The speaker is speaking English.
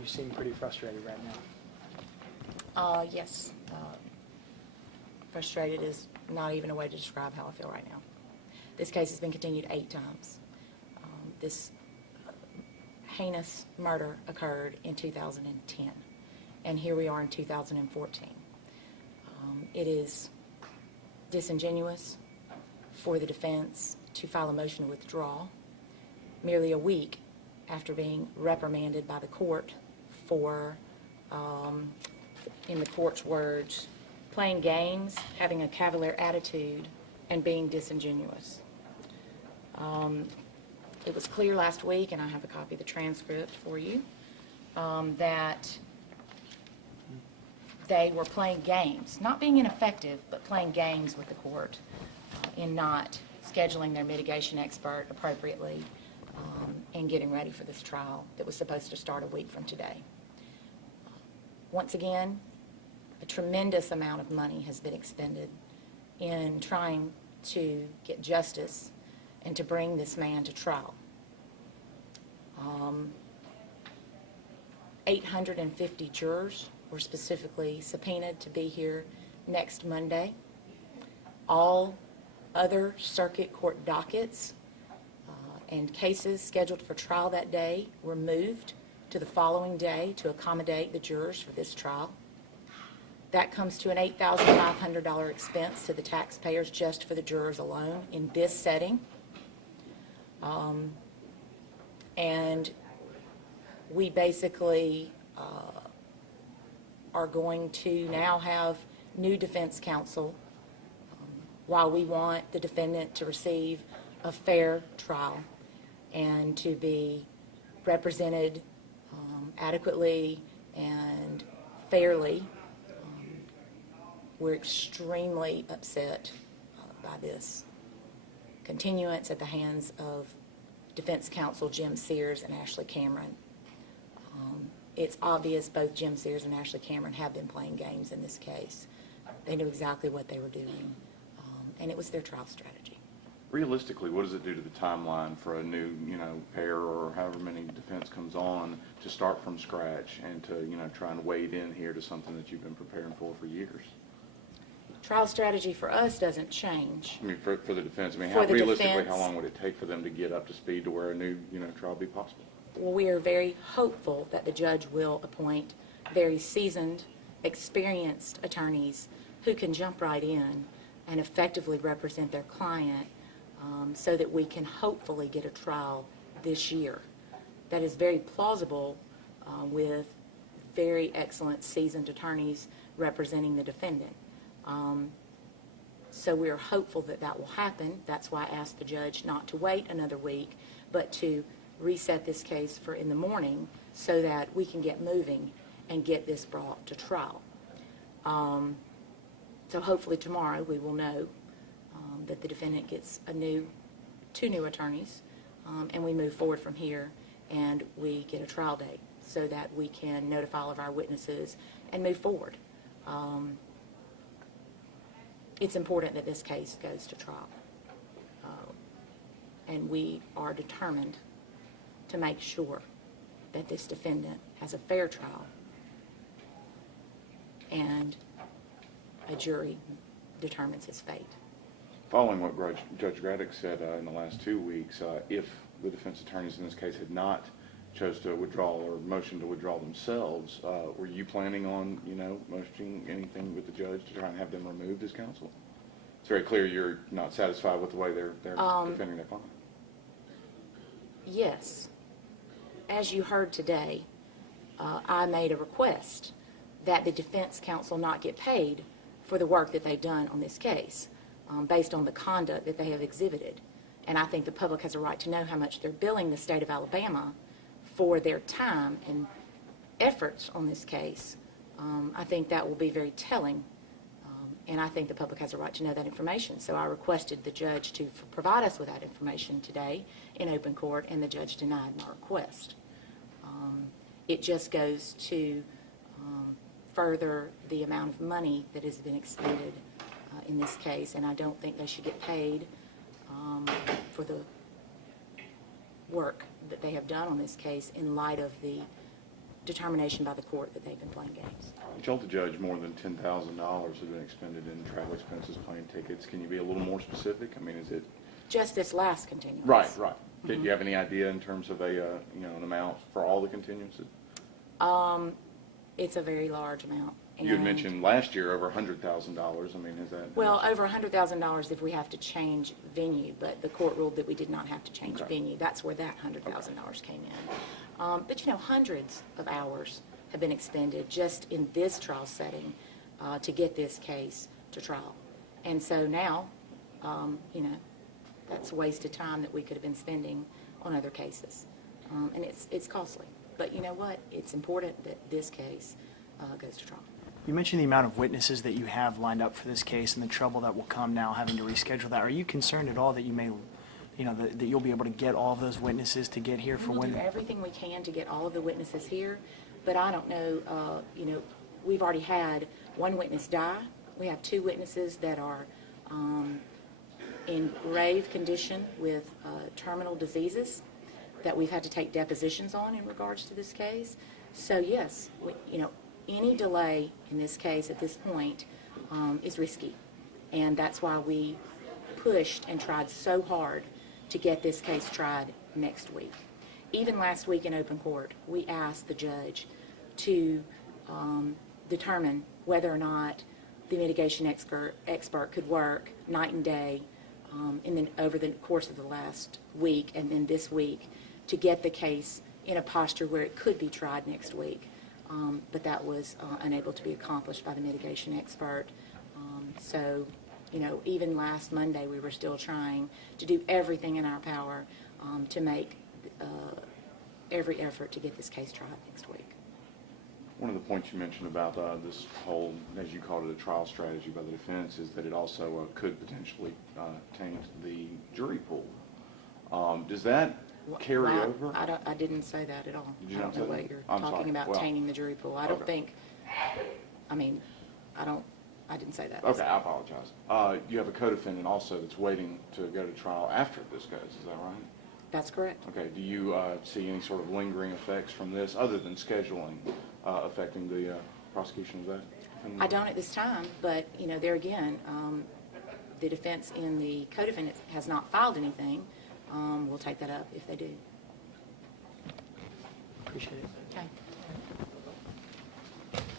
You seem pretty frustrated right now. Yes. Frustrated is not even a way to describe how I feel right now. This case has been continued 8 times. This heinous murder occurred in 2010, and here we are in 2014. It is disingenuous for the defense to file a motion to withdraw merely a week after being reprimanded by the court for, in the court's words, playing games, having a cavalier attitude, and being disingenuous. It was clear last week, and I have a copy of the transcript for you, that they were playing games, not being ineffective, but playing games with the court in not scheduling their mitigation expert appropriately and getting ready for this trial that was supposed to start a week from today. Once again, a tremendous amount of money has been expended in trying to get justice and to bring this man to trial. 850 jurors were specifically subpoenaed to be here next Monday. All other circuit court dockets and cases scheduled for trial that day were moved to the following day to accommodate the jurors for this trial. That comes to an $8,500 expense to the taxpayers just for the jurors alone in this setting. And we basically are going to now have new defense counsel while we want the defendant to receive a fair trial and to be represented adequately and fairly. We're extremely upset by this continuance at the hands of defense counsel Jim Sears and Ashley Cameron. It's obvious both Jim Sears and Ashley Cameron have been playing games in this case. They knew exactly what they were doing, and it was their trial strategy. Realistically, what does it do to the timeline for a new, pair or however many defense comes on to start from scratch and to, try and wade in here to something that you've been preparing for years? Trial strategy for us doesn't change. I mean, for the defense. I mean, For how the realistically, defense, how long would it take for them to get up to speed to where a new, trial be possible? Well, we are very hopeful that the judge will appoint very seasoned, experienced attorneys who can jump right in and effectively represent their client so that we can hopefully get a trial this year. That is very plausible with very excellent seasoned attorneys representing the defendant. So we are hopeful that that will happen. That's why I asked the judge not to wait another week, but to reset this case for in the morning so that we can get moving and get this brought to trial. So hopefully tomorrow we will know that the defendant gets two new attorneys, and we move forward from here and we get a trial date so that we can notify all of our witnesses and move forward. It's important that this case goes to trial, and we are determined to make sure that this defendant has a fair trial and a jury determines his fate. Following what Judge Graddick said in the last 2 weeks, if the defense attorneys in this case had not chose to withdraw or motion to withdraw themselves, were you planning on, motioning anything with the judge to try and have them removed as counsel? It's very clear you're not satisfied with the way they're defending their client. Yes. As you heard today, I made a request that the defense counsel not get paid for the work that they've done on this case based on the conduct that they have exhibited. And I think the public has a right to know how much they're billing the state of Alabama for their time and efforts on this case. I think that will be very telling, and I think the public has a right to know that information. So I requested the judge to provide us with that information today in open court, and the judge denied my request. It just goes to further the amount of money that has been expended in this case, and I don't think they should get paid for the work that they have done on this case in light of the determination by the court that they've been playing games. You told the judge more than $10,000 had been expended in travel expenses, plane tickets. Can you be a little more specific? I mean, is it? Just this last continuance. Right. Do you have any idea in terms of a, an amount for all the continuances? It's a very large amount. You had mentioned last year over $100,000. I mean, is that? Well, over $100,000 if we have to change venue, but the court ruled that we did not have to change venue. That's where that $100,000 came in. But, hundreds of hours have been expended just in this trial setting to get this case to trial. And so now, that's a waste of time that we could have been spending on other cases. And it's costly. But you know what? It's important that this case goes to trial. You mentioned the amount of witnesses that you have lined up for this case and the trouble that will come now having to reschedule that. Are you concerned at all that you may, that you'll be able to get all of those witnesses to get here for when? We'll do everything we can to get all of the witnesses here, but I don't know, we've already had one witness die. We have 2 witnesses that are in grave condition with terminal diseases that we've had to take depositions on in regards to this case. So yes, any delay in this case at this point is risky, and that's why we pushed and tried so hard to get this case tried next week. Even last week in open court, we asked the judge to determine whether or not the mitigation expert could work night and day and then over the course of the last week and then this week to get the case in a posture where it could be tried next week. But that was unable to be accomplished by the mitigation expert. So, even last Monday we were still trying to do everything in our power to make every effort to get this case tried next week. One of the points you mentioned about this whole, as you called it, a trial strategy by the defense is that it also could potentially taint the jury pool. Does that carry over? I didn't say that at all. Did you I not don't know say what that? you're I'm talking sorry. about, tainting the jury pool. I don't Okay. think, I didn't say that. Okay, I apologize. You have a co-defendant also that's waiting to go to trial after this goes, is that right? That's correct. Okay, do you see any sort of lingering effects from this, other than scheduling, affecting the prosecution of that? I don't at this time, but, there again, the defense in the co-defendant has not filed anything. We'll take that up if they do. Appreciate it. Okay.